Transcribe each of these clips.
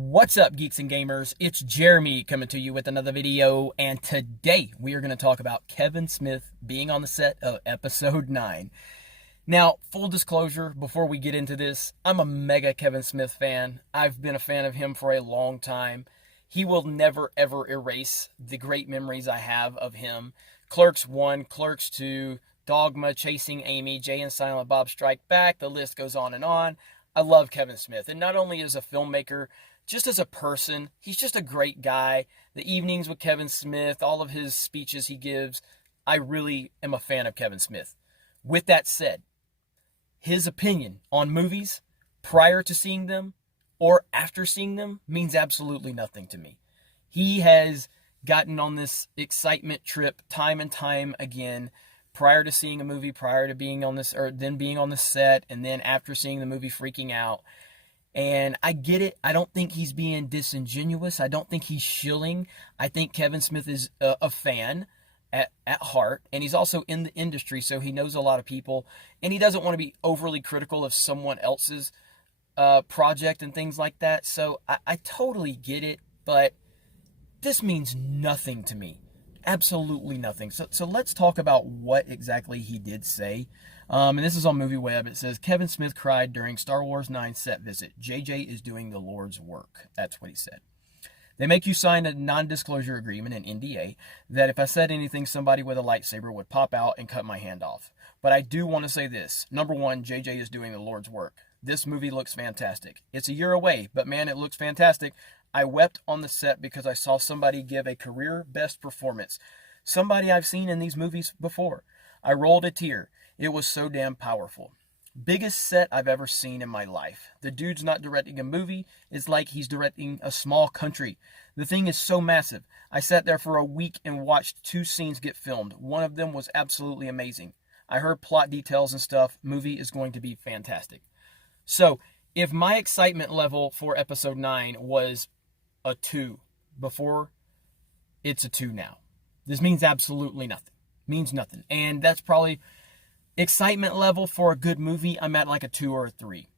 What's up, geeks and gamers? It's Jeremy coming to you with another video, and today we are going to talk about Kevin Smith being on the set of episode 9. Now, full disclosure, before we get into this, I'm a mega Kevin Smith fan. I've been a fan of him for a long time. He will never ever erase the great memories I have of him. Clerks 1, Clerks 2, Dogma, Chasing Amy, Jay and Silent Bob Strike Back, the list goes on and on. I love Kevin Smith, and not only as a filmmaker, just as a person, he's just a great guy. The evenings with Kevin Smith, all of his speeches he gives, I really am a fan of Kevin Smith. With that said, his opinion on movies prior to seeing them or after seeing them means absolutely nothing to me. He has gotten on this excitement trip time and time again prior to seeing a movie, prior to being on this, or then being on the set, and then after seeing the movie freaking out. And I get it. I don't think he's being disingenuous. I don't think he's shilling. I think Kevin Smith is a fan at heart, and he's also in the industry, so he knows a lot of people, and he doesn't want to be overly critical of someone else's project and things like that. So I totally get it, but this means nothing to me. Absolutely nothing. So let's talk about what exactly he did say. And this is on MovieWeb. It says, Kevin Smith cried during Star Wars 9 set visit. JJ is doing the Lord's work. That's what he said. They make you sign a non-disclosure agreement, an NDA, that if I said anything, somebody with a lightsaber would pop out and cut my hand off. But I do want to say this. Number one, JJ is doing the Lord's work. This movie looks fantastic. It's a year away, but man, it looks fantastic. I wept on the set because I saw somebody give a career best performance. Somebody I've seen in these movies before. I rolled a tear. It was so damn powerful. Biggest set I've ever seen in my life. The dude's not directing a movie. It's like he's directing a small country. The thing is so massive. I sat there for a week and watched 2 scenes get filmed. One of them was absolutely amazing. I heard plot details and stuff. Movie is going to be fantastic. So, if my excitement level for episode 9 was a 2 before, it's a 2 now. This means absolutely nothing. Means nothing. And that's probably excitement level for a good movie. I'm at like a 2 or a 3.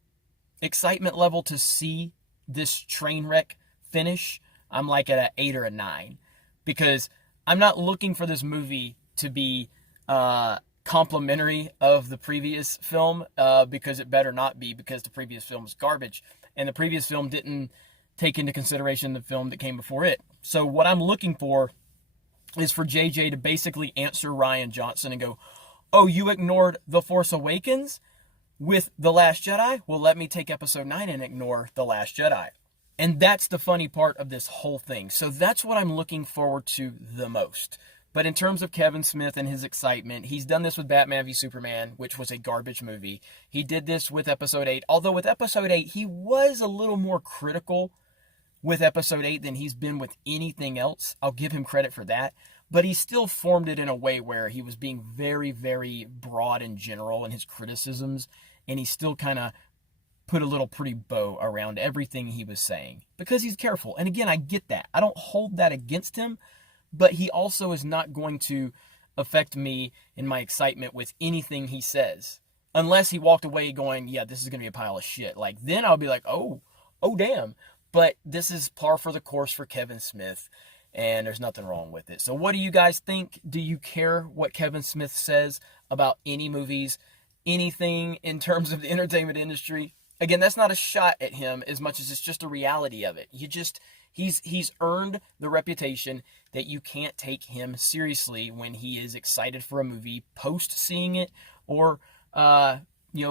Excitement level to see this train wreck finish, I'm like at an 8 or a 9. Because I'm not looking for this movie to be complimentary of the previous film, because it better not be, because the previous film is garbage. And the previous film didn't take into consideration the film that came before it. So what I'm looking for is for JJ to basically answer Rian Johnson and go, oh, you ignored The Force Awakens with The Last Jedi? Well, let me take episode 9 and ignore The Last Jedi. And that's the funny part of this whole thing. So that's what I'm looking forward to the most. But in terms of Kevin Smith and his excitement, he's done this with Batman v Superman, which was a garbage movie. He did this with episode 8. Although with episode 8, he was a little more critical with episode 8 than he's been with anything else. I'll give him credit for that. But he still formed it in a way where he was being very, very broad and general in his criticisms. And he still kind of put a little pretty bow around everything he was saying. Because he's careful. And again, I get that. I don't hold that against him. But he also is not going to affect me in my excitement with anything he says. Unless he walked away going, yeah, this is going to be a pile of shit. Like, then I'll be like, oh damn. But this is par for the course for Kevin Smith, and there's nothing wrong with it. So what do you guys think? Do you care what Kevin Smith says about any movies, anything in terms of the entertainment industry? Again, that's not a shot at him as much as it's just a reality of it. He's earned the reputation that you can't take him seriously when he is excited for a movie post seeing it or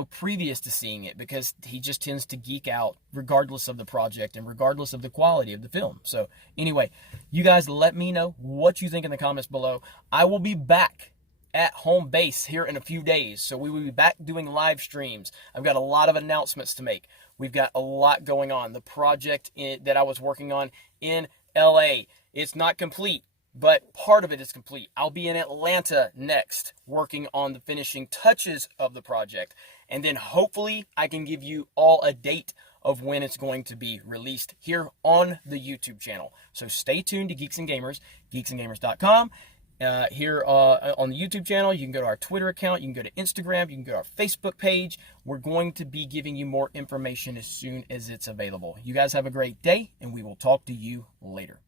previous to seeing it, because he just tends to geek out regardless of the project and regardless of the quality of the film. So anyway, you guys let me know what you think in the comments below. I will be back at home base here in a few days, so we will be back doing live streams. I've got a lot of announcements to make. We've got a lot going on. The project that I was working on in LA, it's not complete, but part of it is complete. I'll be in Atlanta next, working on the finishing touches of the project. And then hopefully I can give you all a date of when it's going to be released here on the YouTube channel. So stay tuned to Geeks and Gamers, geeksandgamers.com. here on the YouTube channel. You can go to our Twitter account. You can go to Instagram. You can go to our Facebook page. We're going to be giving you more information as soon as it's available. You guys have a great day, and we will talk to you later.